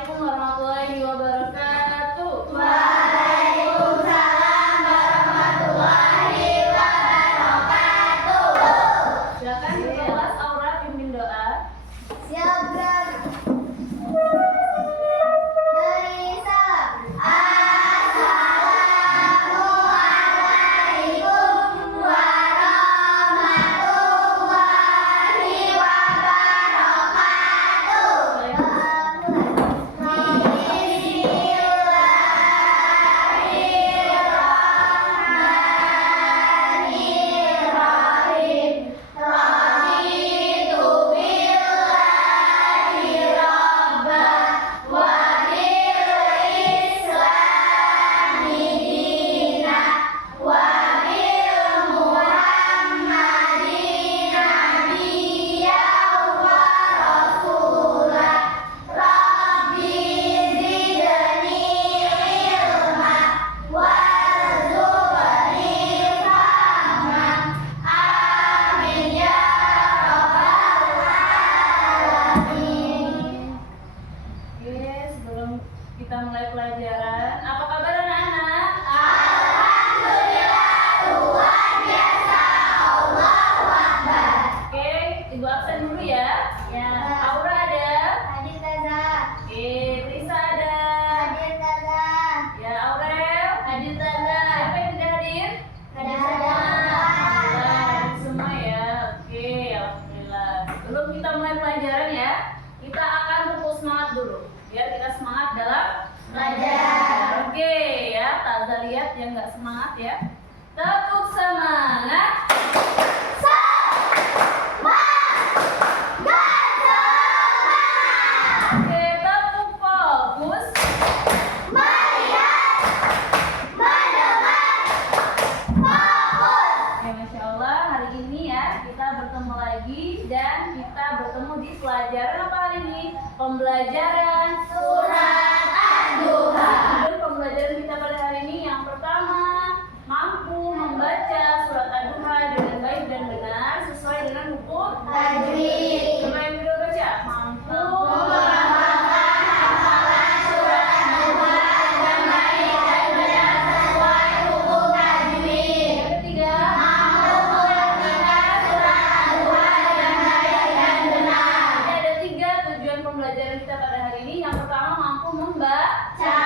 Assalamualaikum warahmatullahi wabarakatuh. Waalaikumsalam warahmatullahi wabarakatuh. Silakan di kelas Aura pimpin doa. Siap, Nisa. Assalamualaikum warahmatullahi wabarakatuh. Bismillahirrahmanirrahim. Raditu billahi rabban wa bil islami dinan wa bil muhammadin nabiyyan wa rasulan. Rabbi zidni ilman warzuqni fahman. Amin ya rabbal alamin. Oke, sebelum kita mulai pelajaran, apa kabar anak-anak? Alhamdulillah, luar biasa. Allahu Akbar. Oke, Ibu absen dulu ya. Ya. Aura ada. Hadir Taza. Oke, Risa ada. Hadir Taza. Ya, Aurel. Hadir Taza. Siapa yang tidak hadir? Hadir Taza. Alhamdulillah, semua ya. Oke, alhamdulillah. Sebelum kita mulai pelajaran ya, kita akan tepuk semangat dulu. Biar kita semangat dalam Belajar. Oke ya, Taza lihat yang nggak semangat ya. Tepuk semangat. Oke, tepuk fokus. Ya, Masya Allah, hari ini ya kita bertemu lagi dan kita bertemu di pelajaran apa hari ini? Pembelajaran Surat Ad-Duha. Dan pembelajaran kita pada hari ini yang pertama, mampu membaca surat Ad-Duha dengan baik dan benar sesuai dengan hukum Tajwid. Coba yang kedua baca, mampu Menghafalkan hafalan surat Ad-Duha dengan baik dan benar sesuai hukum tajwid. yang ketiga, Mampu mengertikan surat Ad-Duha dengan baik dan benar. Ini ada 3 tujuan pembelajaran kita pada hari ini. Yang pertama mampu membaca,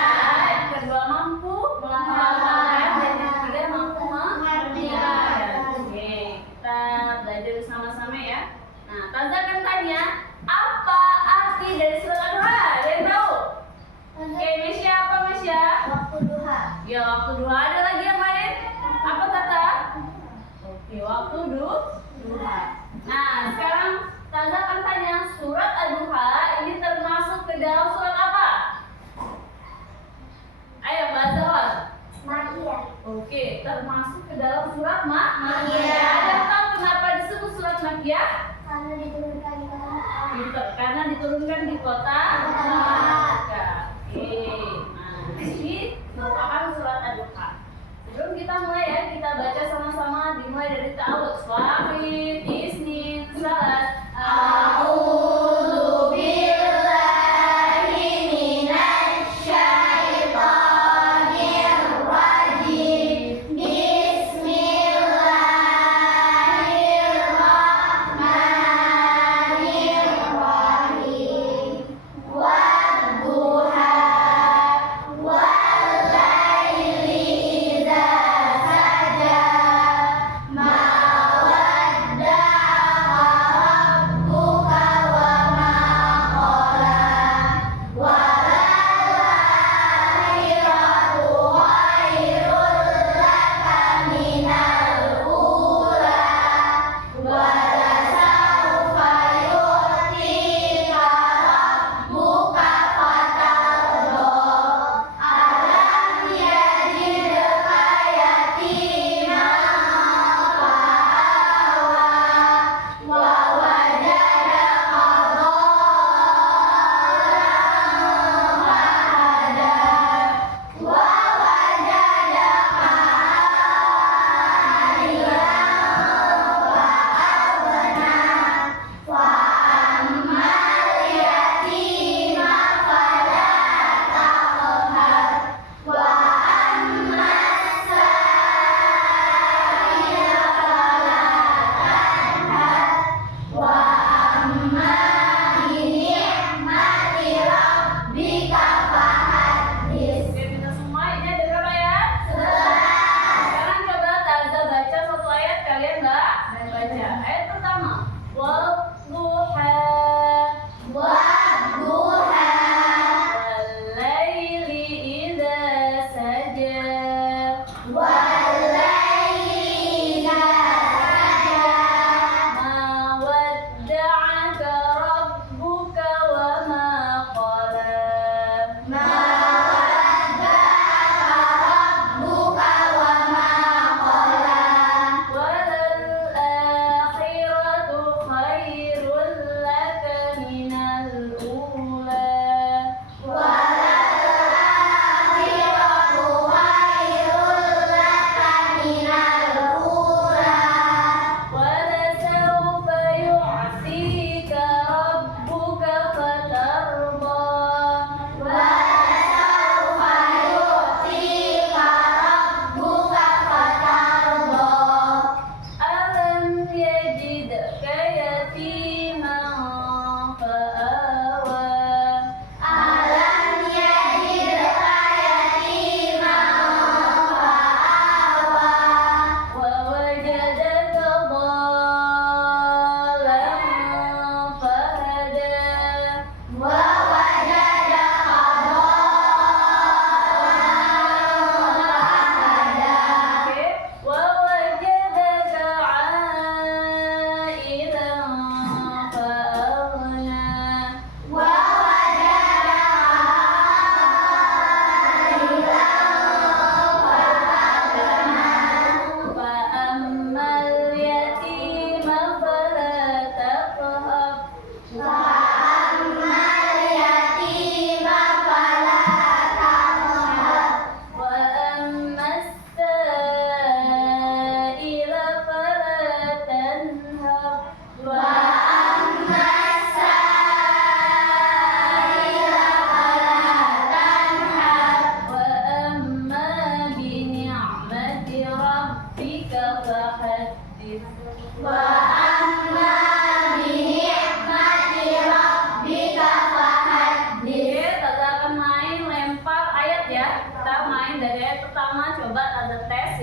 yang kedua mampu menghafalkan, dan yang ketiga mampu mengertikan. Oke, kita belajar bersama-sama ya. Nah, Taza akan tanya, apa arti dari surat Ad-Duha? Ada yang tahu? Oke, Mesya apa Mesya? Waktu duha. Ya, waktu duha. Ada lagi yang lain? Apa Tata? Oke, waktu duha. Nah, sekarang Taza akan tanya, surat Ad-Duha ini termasuk ke dalam surat apa? Ayo, Mbak Zawad. Makiyah. Oke, termasuk ke dalam surat Makiyah. Ada yang tahu kenapa disebut surat Makiyah? Karena diturunkan di Mekah. Pintar, karena diturunkan di kota Makkah. Oke, nah ini merupakan surat Ad-Duha. Sebelum kita mulai ya, kita baca sama-sama dimulai dari ta'awudz. Wahid, isnin, salat. A'udzu billahi minasy syaithanir rajim. Bismillahirrahmanirrahim. Wa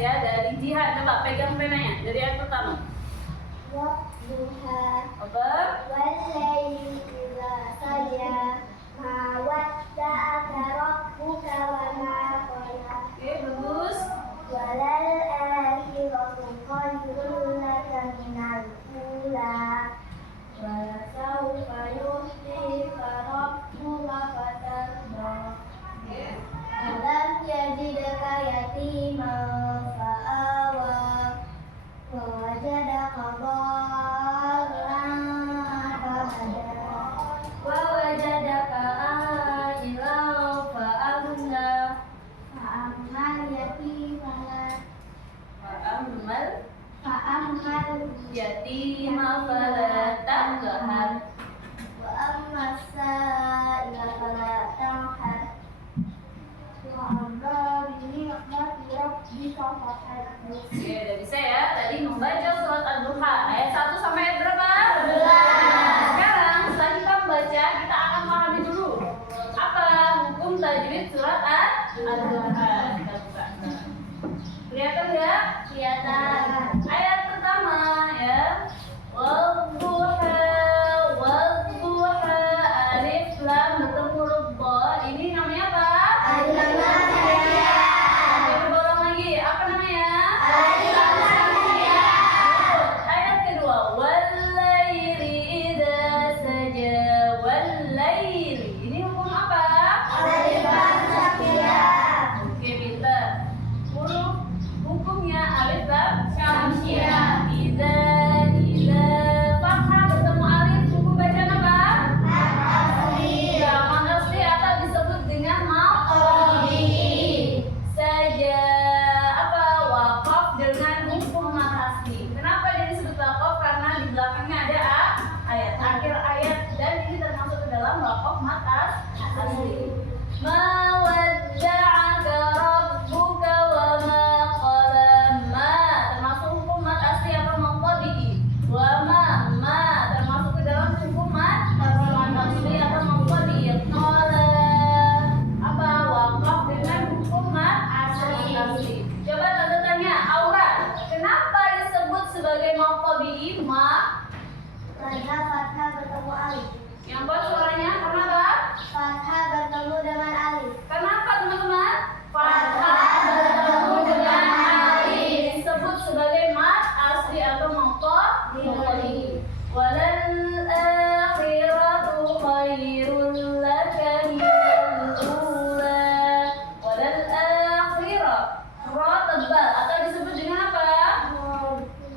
ya dari jihad. Coba pegang penanya dari ayat pertama. Wadduha Apa? wallaili idza saja ma wadda'aka rabbuka wa ma qala. Oke, bagus. Walal akhiratu khairun laka minal ula wa sawfa yu'tika rabbuka fatarda. Alam yajidka yatiman fa'awa wa wajadaka dhallan fahada wa wajadaka a'ilan fa'agna fa'ammal yatimana Yatima fala taqhar. wa amma sa'ila fala tanhar wa amma bi ni'mati rabbika fahaddits. Oke, udah bisa ya. Tadi membaca surat Ad-Duha ayat 1 sampai ayat berapa? 11. Sekarang setelah kita membaca, kita akan memahami dulu apa hukum tajwid surat Ad-Duha. Kita buka. Kelihatan nggak? Kelihatan. Ayat pertama ya. Wadduha, wadduha, alif lam bertemu huruf dha. Ini namanya apa? Alif lam saja. Oke, coba ulang lagi. Apa namanya? Alif lam saja. Ayat kedua, wallaili idza saja, wallaili. Ini hukum apa? Alif lam saja. Oke, pintar. Huruf hukumnya alif lam Syamsiah. Idza, fathah bertemu alif, hukum bacaan apa? Asli. Ya, mad asli atau disebut dengan mad Tabi'i. saja. Apa? Waqaf dengan hukum mad asli. Kenapa dia disebut waqaf? Karena di belakangnya ada ayat, akhir ayat, dan ini termasuk ke dalam waqaf mad asli. Ma wadda'aka rabbuka wa ma qala. Ma termasuk hukum mad asli atau mad tabi'i. Wa ma termasuk ke dalam hukum mad asli atau mad tabi'i. Qala apa? Waqaf dengan hukum mad asli. Coba tanda tanya, Aura, kenapa disebut sebagai mad tabi'i? Karena fathah bertemu alif. Yang pas suaranya kenapa? Fathah bertemu dengan alif. Kenapa teman-teman? Fathah bertemu dengan alif. Disebut sebagai mad asli atau mad tabi'i. Walal akhiratu khairul laka minal ula. Walal akhirah. Ra tebal atau disebut dengan apa?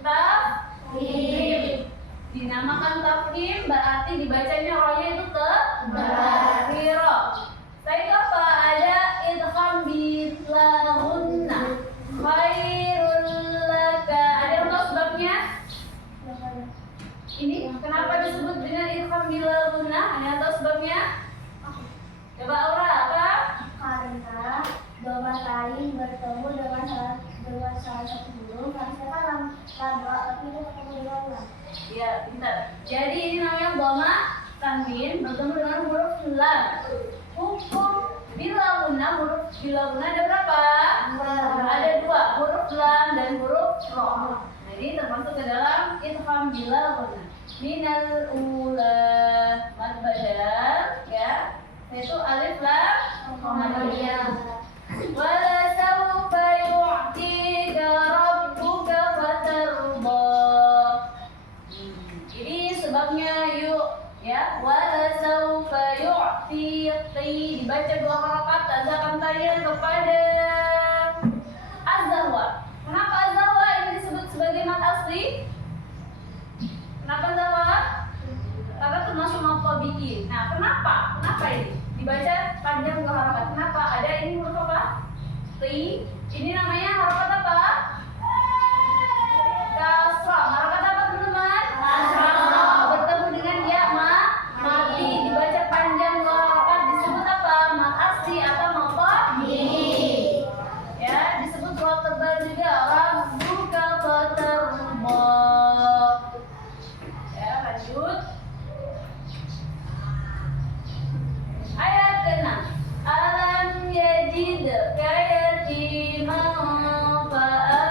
Tafkhim. Dinamakan tafkhim berarti dibacanya rohnya itu akhirah. Setelah itu apa? Ada idgham bilahunna. Khairul laka. Ada yang tahu sebabnya? Ini kenapa disebut dengan idgham bilahunna? Ada yang tahu sebabnya? Coba Aura, apa? Karena doma lain bertemu dengan salah satu huruf, misalkan lam tapi itu ketemu dengan lam. Iya, pintar. Jadi ini namanya dhamma tanwin bertemu dengan huruf lam. Hukum bilahunna, huruf bilahunna ada berapa? Ada 2, huruf lam dan huruf ro. Jadi termasuk ke dalam idgham bilahunna. Minal ula, mad badal ya. Itu alif lam qamariyah. Wala sawfa yu'tika rabbuka fatarda. Ini sebabnya yuk ya. Wala sawfa yu'ti dibaca 2 harakat tazakan tayyan kepada az-zahwa. Kenapa az-zahwa ini disebut sebagai mad asli? Kenapa az-zahwa? Karena termasuk mad tabi'i. Nah, kenapa? Kenapa ini? Dibaca panjang 2 harakat. Kenapa? Ada ini huruf apa? Ti. Ini namanya harakat apa? Kasrah. Harakat apa teman-teman? Kasrah. Bertemu dengan ya mati. Dibaca panjang 2 harakat disebut apa? Mad asli atau mad tabi'i. Ya, disebut huruf tebal juga. Rabbuka fatarda. Ya, lanjut. Ayat ke-6. Alam yajidka yatiman fa'awa.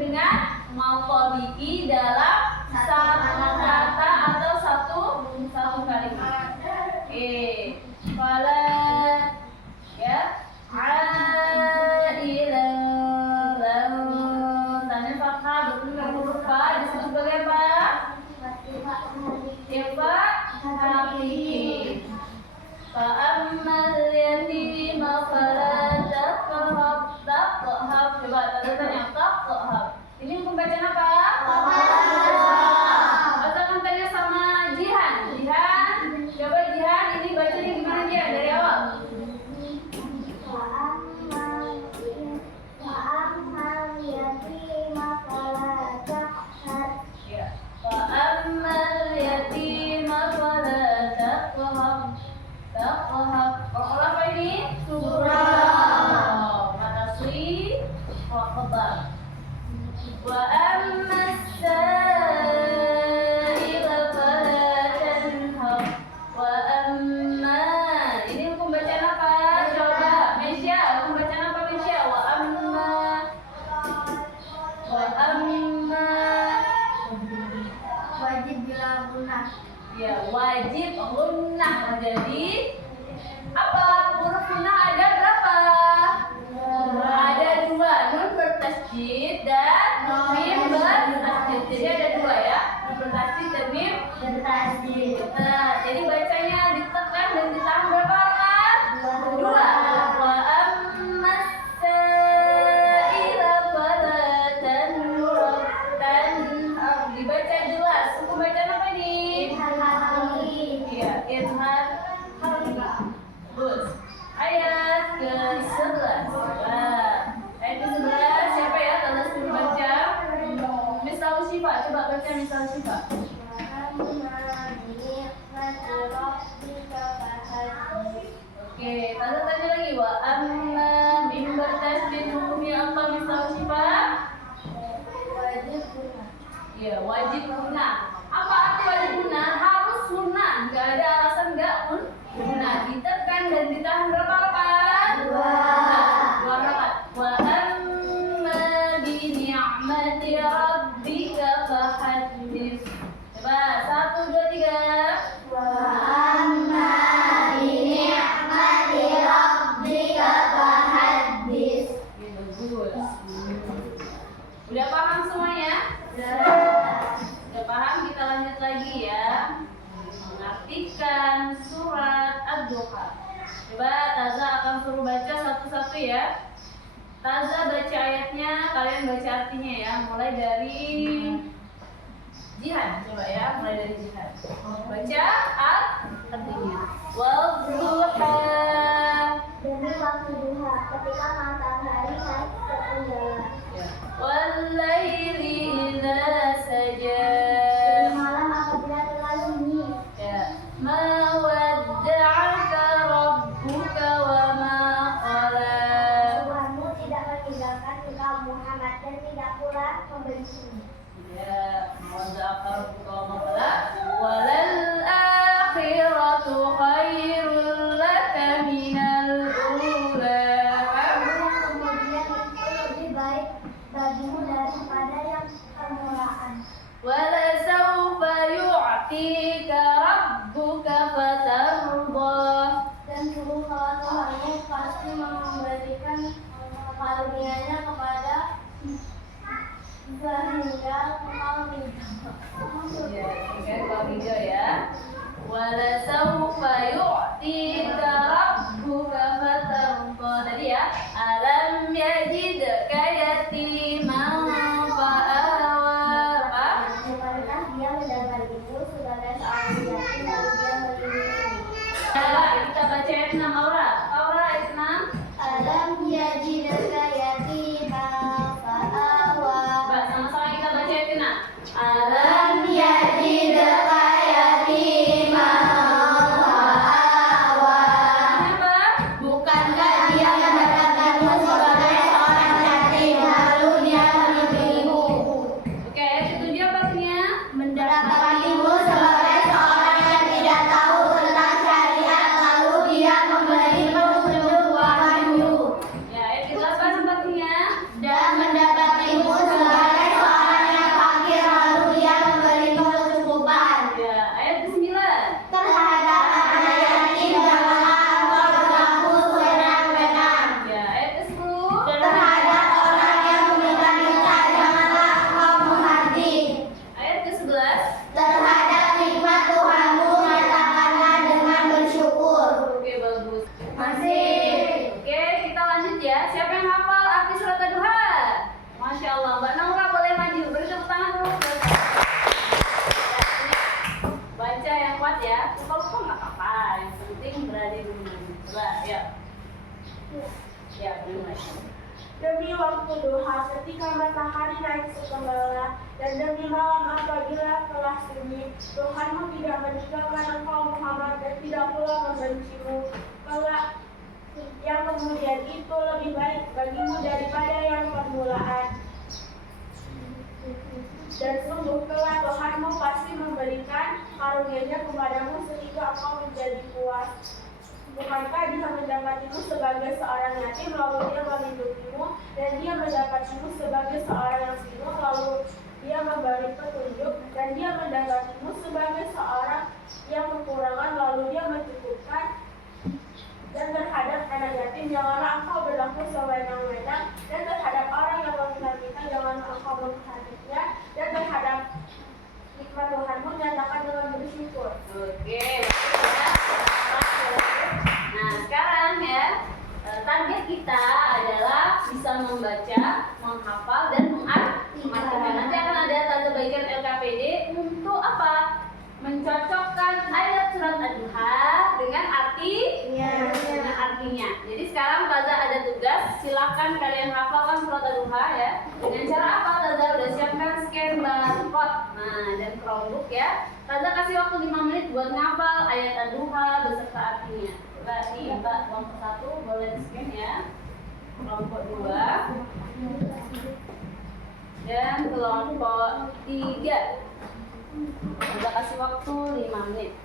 dengan maqabiki dalam satu kata atau satu kalimat. Oke. Fala ya. Ailan lahu. Tanya fathah bertemu dengan huruf fa disebut sebagai apa? Ifa hakiki. Fa ammal yatima fala taqhar. Coba tanya taqhar. Ini hukum bacaan apa? Atau tanya sama Jihan. Jihan, coba Jihan ini bacanya gimana Jihan dari awal? Ya. Fa ammal yatima fala taqhar. Taqhar. Qur'an apa ini? Surah. Mata sui wa khabar. Wa amma as-sa'ila fala tanhar. Wa amma. Ini hukum bacaan apa? Coba Mesya, hukum bacaan apa Mesya? Wa amma. Wa amma. Wajib bila gunnah. Ya, wajib gunnah. Jadi apa? Huruf gunnah ada berapa? Ada dua, nun bertasydid dan mim bertasydid. Jadi ada dua ya, nun bertasydid dan mim bertasydid. Nah, jadi bacanya ditekan dan ditahan berapa rakaat? Dua. Wa ammas sa'ila fala tanhar. Dibaca jelas. Hukum bacaan apa ini? Iya, izhar harfi. Bagus. Ayat ke-11. Ayat ke-11 siapa ya? Tanda suruh baca. Misal Syifa, coba baca misal Syifa. Oke, tanda tanya lagi. Wa amma mim bertasydid hukumnya apa misal Syifa? Wajib gunnah. Ya, wajib gunnah. Apa arti wajib gunnah? Harus gunnah. Enggak ada alasan enggak gunnah. Ditekan dan ditahan berapa rakaat? Dua rakaat. Wa amma bi ni'mati rabbika fahaddits. Coba 1 2 3. Wa amma bi ni'mati rabbika fahaddits. Bagus. Udah paham semuanya? Udah paham? Kita lanjut lagi ya. Mengartikan surat Ad-Duha. Coba Taza akan suruh baca satu-satu ya. Taza baca ayatnya, kalian baca artinya ya. Mulai dari Jihan, coba ya. Mulai dari Jihan. Baca artinya. Wal duha. Demi waktu duha, ketika matahari naik ke tenggara. Wal laili idza saja. Malam apabila telah sunyi. Ya. Ma wadda'aka rabbuka wa ma qala. Tuhanmu tidak meninggalkan engkau Muhammad dan tidak pula membencimu. Ya, wadda'aka rabbuka wa ma qala. Walal akhiratu khairul laka minal ula. Kemudian itu lebih baik bagimu daripada yang permulaan. Wala sawfa yu'tika rabbuka fatarda. Dan sungguh kalau Tuhanmu pasti memberikan karunia-Nya kepada sehingga engkau ridho. Ya, tinggal kau hijau ya. Wala sawfa yu'tika rabbuka fatarda. Tadi ya. Alam yajidka yatiman fa'awa. Apa? Bukankah dia mendapatimu sebagai seorang yatim lalu dia melindungimu? Kita baca ayat 6 Aura. Aura ayat 6. Alam yajidka yatiman fa'awa. Sama-sama kita baca ayat 6. Alam yajidka yatiman fa'awa. Apa? Bukankah dia mendapatimu sebagai seorang yatim Ya, dimulai. Demi waktu duha ketika matahari naik sekembala, dan demi malam apabila telah sunyi, Tuhanmu tidak meninggalkan engkau Muhammad dan tidak pula membencimu. Kelak yang kemudian itu lebih baik bagimu daripada yang permulaan. Dan sungguh kelak Tuhanmu pasti memberikan karunia-Nya kepadamu sehingga engkau menjadi puas. Bukankah dia mendapatimu sebagai seorang yatim lalu dia melindungimu, dan dia mendapatimu sebagai seorang yang bingung lalu dia memberi petunjuk, dan dia mendapatimu sebagai seorang yang kekurangan lalu dia mencukupkan. Dan terhadap anak yatim janganlah engkau berlaku sewenang-wenang, dan terhadap orang yang meminta-minta janganlah engkau mengharapnya, dan terhadap nikmat Tuhanmu nyatakan dengan bersyukur. Oke, nah sekarang ya target kita adalah bisa membaca, menghafal, dan mengartikan. Nanti akan ada tanda baikan LKPD untuk apa? Mencocokkan ayat surat Ad-Duha dengan artinya. Jadi sekarang Taza ada tugas, silakan kalian hafalkan surat Ad-Duha ya. Dengan cara apa? Taza udah siapkan scan barcode. Nah, dan Chromebook ya. Taza kasih waktu 5 menit buat ngapal ayat Ad-Duha beserta artinya. Coba nih, Mbak, kelompok 1 boleh di-scan ya. Kelompok 2 dan kelompok 3. Udah kasih waktu 5 menit.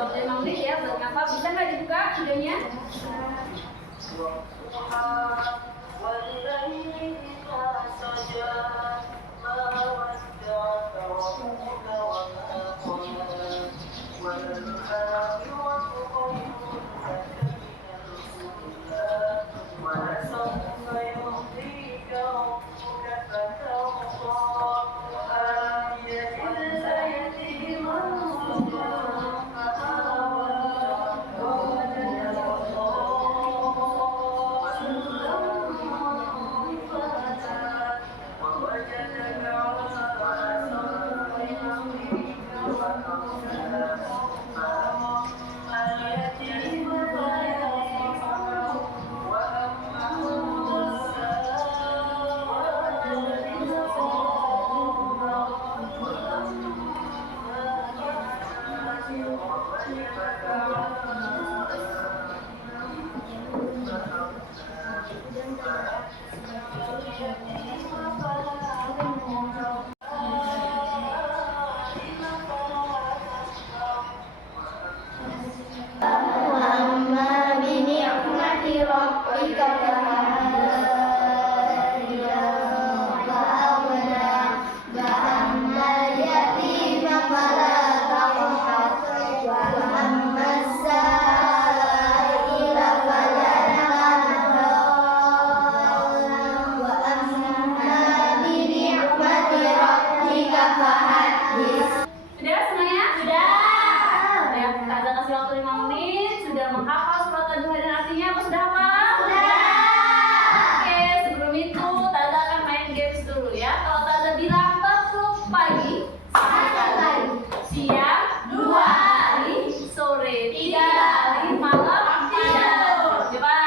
Waktu 5 menit ya buat ngapal. Bisa nggak dibuka videonya? Sudah semuanya? Sudah. Ya, Taza kasih waktu 5 menit. Sudah menghafal surat Ad-Duha dan artinya apa? Sudah hafal? Sudah. Oke, sebelum itu Taza akan main games dulu ya. Kalau Taza bilang tepuk pagi, 1 kali, siang 2 kali, sore 3 kali, malam 3. Coba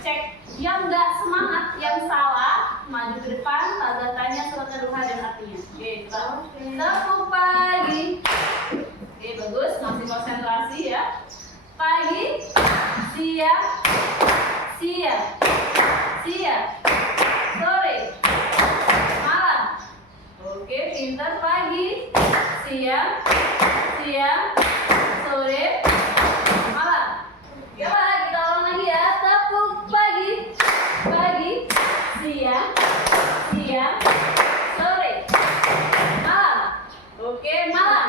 cek. Yang nggak semangat, yang salah, maju ke depan. Taza tanya surat Ad-Duha dan artinya. Oke, coba. Tepuk pagi. Oke, bagus. Masih konsentrasi ya. Pagi, siang, sore, malam. Oke, pintar. Pagi, siang, sore, malam. Coba kita ulang lagi ya. Tepuk pagi, siang, sore, malam. Oke, malam.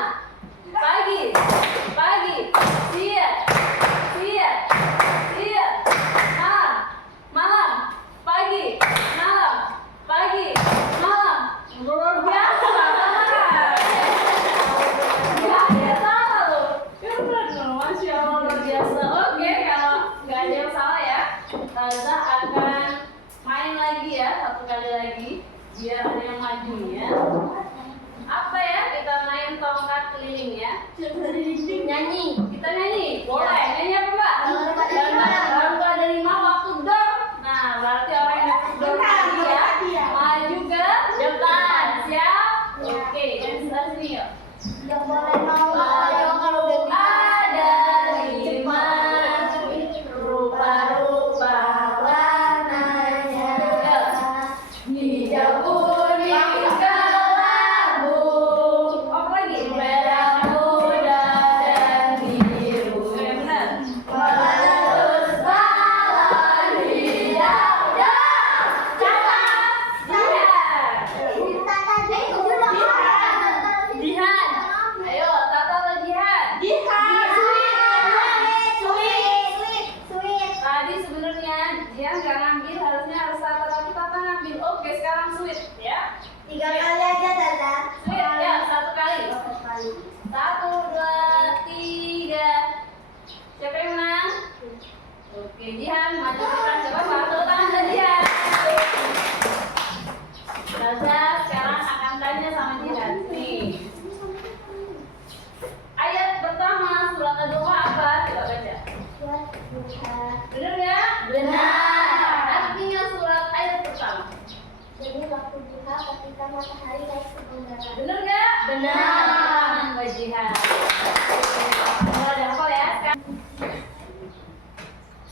Taza akan main lagi ya, satu kali lagi biar ada yang maju ya. Apa ya? Kita main tongkat keliling ya. Nyanyi. Kita nyanyi, boleh. Nyanyi apa Mbak? Kalau ada 5 waktu dor. Nah, berarti orang yang dapat dor tadi ya, maju ke depan. Siap? Oke, dan sebelah sini yuk. Gak boleh mau kalau udah Ada 5 rupa-rupa warnanya. Hijau, kuning, kelabu. Apa lagi? Merah, muda, dan biru. Benar. Terus balon hijau, Jihan. Ayo, Tata atau Jihan? Tadi sebenarnya Jihan nggak ngambil, harusnya harus Tata, tapi Tata ngambil. Oke, sekarang sweet ya. 3 kali aja Tata. Sweet ya, 1 kali. 1, 2, 3. Siapa yang menang? Oke, Jihan maju ke depan. Coba tepuk tangan ke Jihan. Taza sekarang akan tanya sama Jihan. Nih. Ayat pertama surat Ad-Duha apa? Coba baca. Benar ya? Benar. Artinya surat ayat pertama. Jadi waktu duha ketika matahari naik ke tenggara. Benar nggak? Benar. Mbak Jihan. Udah hafal ya?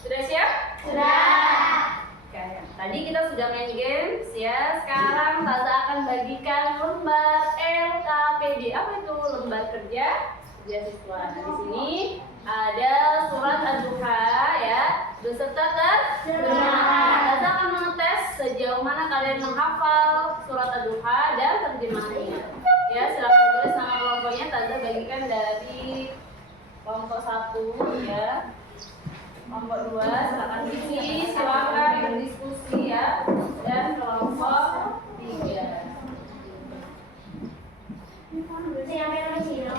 Sudah siap? Sudah. Oke. Tadi kita sudah main games ya. Sekarang Taza akan bagikan lembar LKPD. Apa itu? Lembar kerja siswa. Nah, di sini ada surat Ad-Duha ya, beserta terjemahan. Taza akan mengetes sejauh mana kalian menghafal surat Ad-Duha dan terjemahannya. Ya, silakan tulis nama kelompoknya. Taza bagikan dari kelompok 1 ya. Kelompok 2 silakan isi, silakan berdiskusi ya. Dan kelompok 3. Siapa yang masih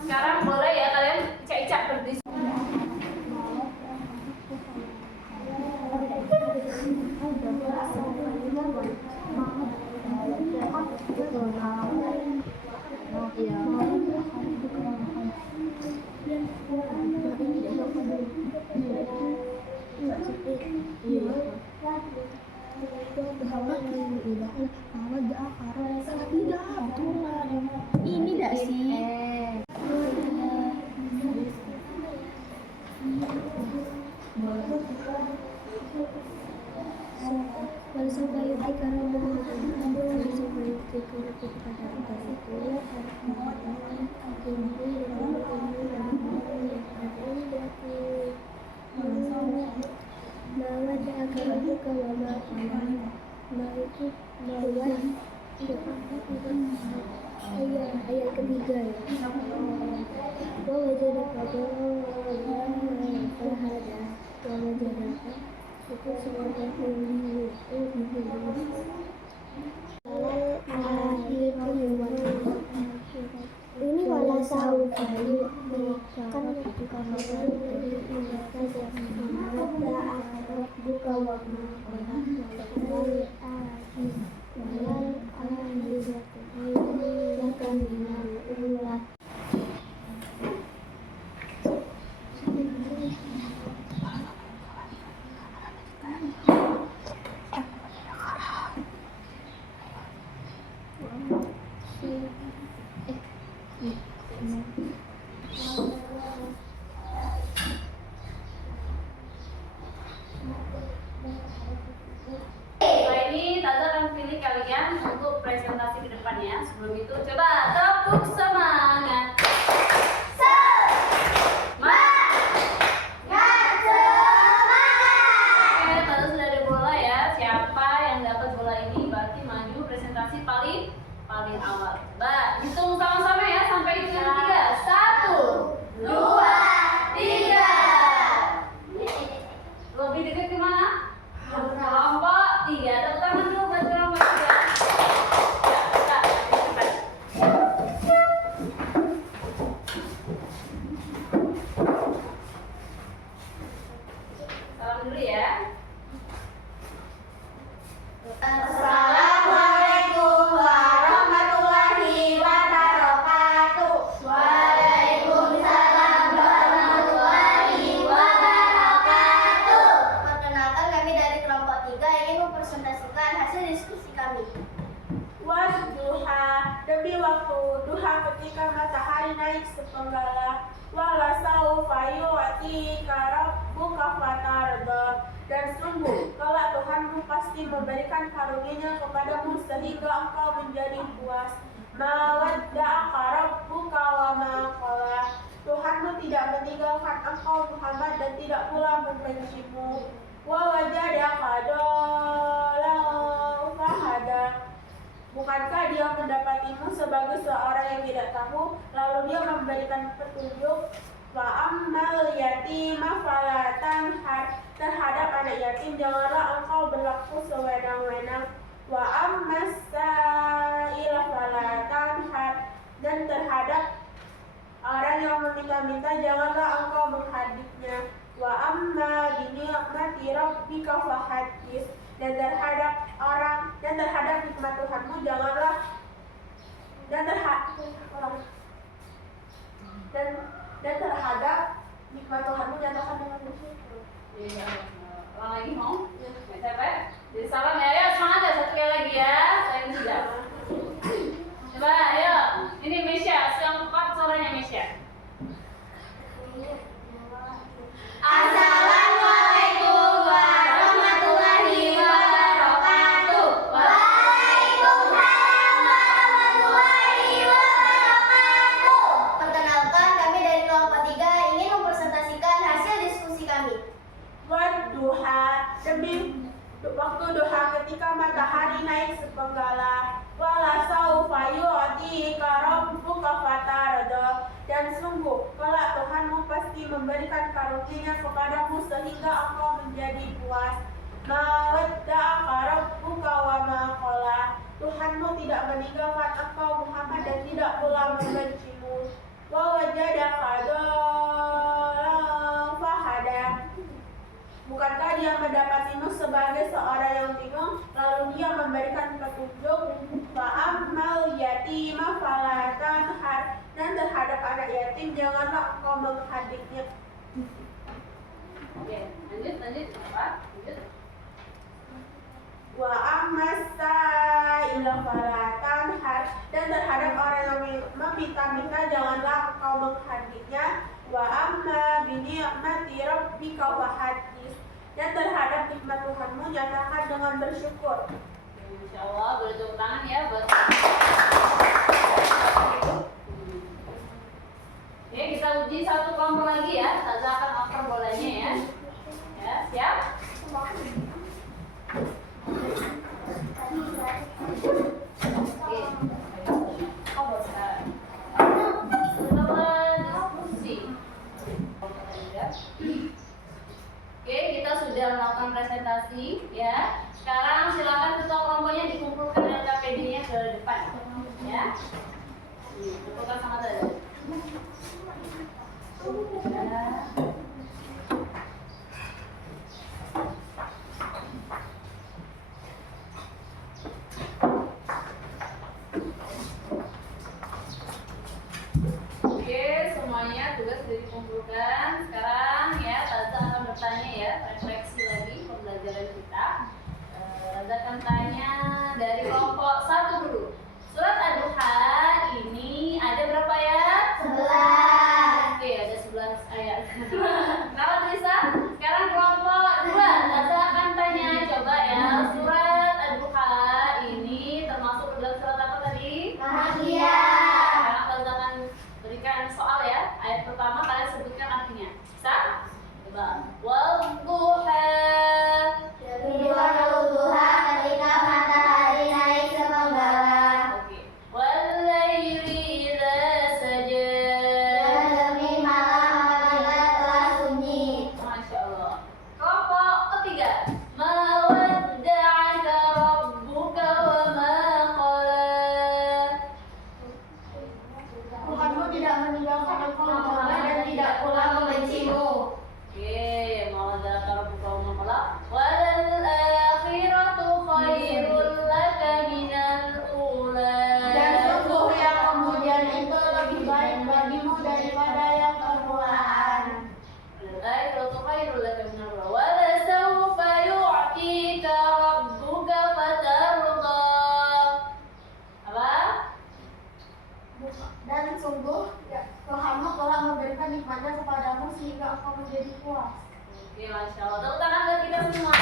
Sekarang boleh ya kalian icak-icak berdiskusi. Ini enggak sih? Ayat ketiga ya. Ini wala sahur kali kan buka waktu Setelah ini Taza akan pilih kalian untuk presentasi ke depan ya. Sebelum itu coba tepuk semangat. Oke, Taza sudah ada bola ya. Siapa yang dapat bola ini berarti maju presentasi paling awal. Coba hitung sama-sama ya sampai hitungan 3. 1, 2, 3. Lebih dekat ke mana? Kelompok 3. Tepuk tangan dulu buat kelompok 3. matahari. Wadduha, demi waktu duha ketika matahari naik sepenggalah. Wala saufa yu'tika rabbuka fatarda, dan sungguh kelak Tuhanmu pasti memberikan karunia-Nya kepadamu sehingga engkau menjadi puas. Ma wadda'aka rabbuka wa ma qala, Tuhanmu tidak meninggalkan engkau Muhammad dan tidak pula membencimu. Wa wajadaka dhalan fahada, bukankah Dia mendapatimu sebagai seorang yang tidak tahu, lalu Dia memberikan petunjuk. Wa ammal yatima fala tanhar, terhadap anak yatim janganlah engkau berlaku sewenang-wenang. Wa ammas sa'ila fala tanhar, dan terhadap orang yang meminta-minta janganlah engkau menghadiknya. Wa amma bi ni'mati rabbika fahaddits, dan terhadap nikmat Tuhanmu janganlah dan terhadap nikmat Tuhanmu nyatakan dengan bersyukur. Ulang lagi mau? Capek? Jadi salam ya, ayo semangat ya, satu kali lagi ya. Saya ini sudah. Coba, ayo. Ini Mesya, yang empat suaranya Mesya. Assalamualaikum warahmatullahi wabarakatuh. Waalaikumsalam warahmatullahi wabarakatuh. Perkenalkan, kami dari kelompok 3 ingin mempresentasikan hasil diskusi kami. Wadduha, demi waktu duha ketika matahari naik sepenggalah. Wala saufa yu'tika rabbuka fatarda, dan sungguh kelak Tuhanmu pasti memberikan karunia-Nya kepadamu sehingga engkau menjadi puas. Ma wadda'aka rabbuka wa ma qala, Tuhanmu tidak meninggalkan engkau Muhammad dan tidak pula membencimu. Wa wajadaka dhalan fahada, bukankah Dia mendapatimu sebagai seorang yang bingung, lalu Dia memberikan petunjuk. Wa ammal yatima fala tanhar, dan terhadap anak yatim janganlah engkau menghadiknya. Oke, lanjut apa? Lanjut. Wa ammas sa'ila fala tanhar, dan terhadap orang yang meminta-minta janganlah engkau menghadiknya. Wa amma bi ni'mati rabbika fahaddits, dan terhadap nikmat Tuhanmu nyatakan dengan bersyukur. Insya Allah boleh tepuk tangan ya buat. Oke, kita uji satu kelompok lagi ya. Taza akan oper bolanya ya. Ya, siap? Oke. Oke, kita sudah melakukan presentasi ya. Sekarang silakan ketua kelompoknya dikumpulkan LKPD-nya ke depan ya. Kumpulkan sama Taza. Oke, semuanya tugas sudah dikumpulkan. Sekarang ya Taza akan bertanya ya, refleksi lagi pembelajaran kita. Taza akan tanya dari kelompok 1 dulu. Surat Ad-Duha ini ada berapa ayat? 11. Oke, ada 11 ayat. Oke, Masya Allah. Tepuk tangan buat kita semua.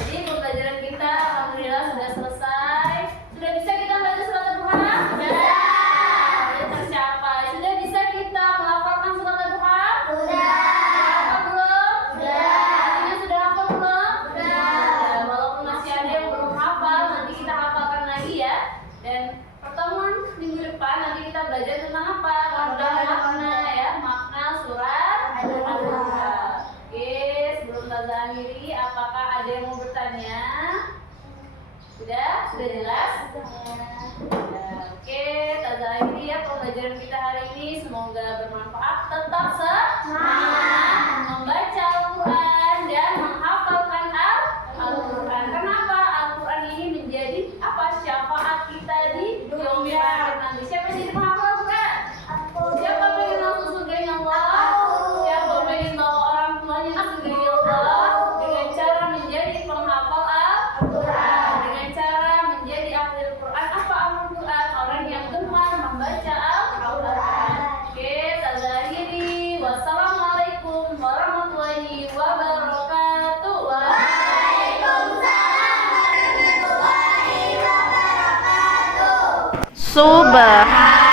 Jadi pembelajaran kita alhamdulillah sudah selesai. Sudah bisa kita baca surat Al-Duha? Sudah. Sudah tercapai. Sudah bisa kita melafalkan surat Al-Duha? Sudah. Hafal belum? Sudah. Artinya sudah hafal belum? Sudah. Walaupun masih ada yang belum hafal, nanti kita hafalkan lagi ya. Dan pertemuan minggu depan nanti kita belajar tentang apa? Makna ya, makna surat Al-Duha. Oke, sebelum Tazah akhiri, apakah ada yang mau bertanya? Sudah? Sudah jelas? Sudah. Oke, Tazah akhiri ya pembelajaran kita hari ini. Semoga bermanfaat. Tetap semangat membaca Al-Quran dan menghafalkan Al-Quran. Kenapa? Al-Quran ini menjadi apa? Syafaat kita di yaumil akhir nanti. Siapa yang jadi penghafal Al-Quran? Siapa pengen langsung surganya Allah? Siapa pengen bawa orang tuanya ke surganya Allah? Dengan cara menjadi penghafal Al-Quran. Dengan cara menjadi ahli Al-Quran. Apa ahli Al-Quran? Orang yang gemar membaca Al-Quran. Oke, Tazah akhiri. Wassalamualaikum warahmatullahi wabarakatuh. Subhan